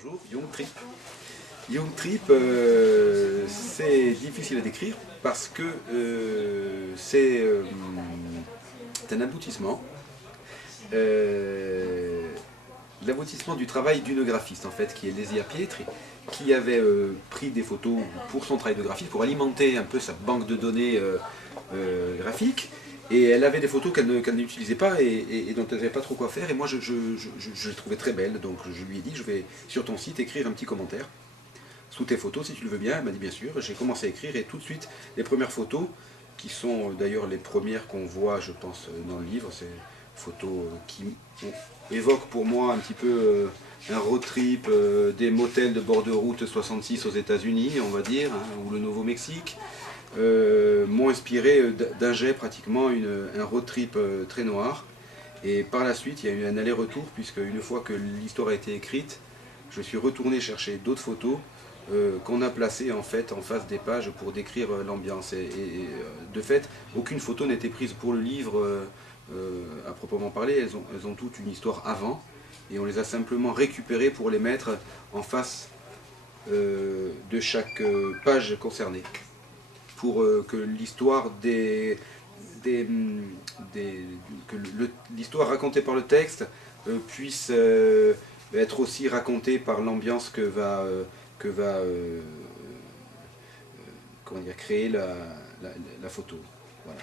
Bonjour, Young Trip. Young Trip, c'est difficile à décrire parce que c'est un aboutissement. L'aboutissement du travail d'une graphiste en fait, qui est Lesia Pietri, qui avait pris des photos pour son travail de graphiste, pour alimenter un peu sa banque de données graphique. Et elle avait des photos qu'elle n'utilisait pas et dont elle ne savait pas trop quoi faire. Et moi, je les trouvais très belles. Donc je lui ai dit, je vais sur ton site écrire un petit commentaire sous tes photos, si tu le veux bien. Elle m'a dit bien sûr. J'ai commencé à écrire et tout de suite, les premières photos, qui sont d'ailleurs les premières qu'on voit, je pense, dans le livre, c'est photos qui évoquent pour moi un petit peu un road trip, des motels de bord de route 66 aux États-Unis, on va dire, hein, ou le Nouveau-Mexique. M'ont inspiré d'un jet pratiquement un road trip très noir. Et par la suite, il y a eu un aller-retour, puisque une fois que l'histoire a été écrite, je suis retourné chercher d'autres photos qu'on a placées en fait en face des pages pour décrire l'ambiance. Et de fait, aucune photo n'était prise pour le livre à proprement parler. Elles ont toutes une histoire avant, et on les a simplement récupérées pour les mettre en face de chaque page concernée, pour que l'histoire l'histoire racontée par le texte puisse être aussi racontée par l'ambiance que va comment dire, créer la photo. Voilà.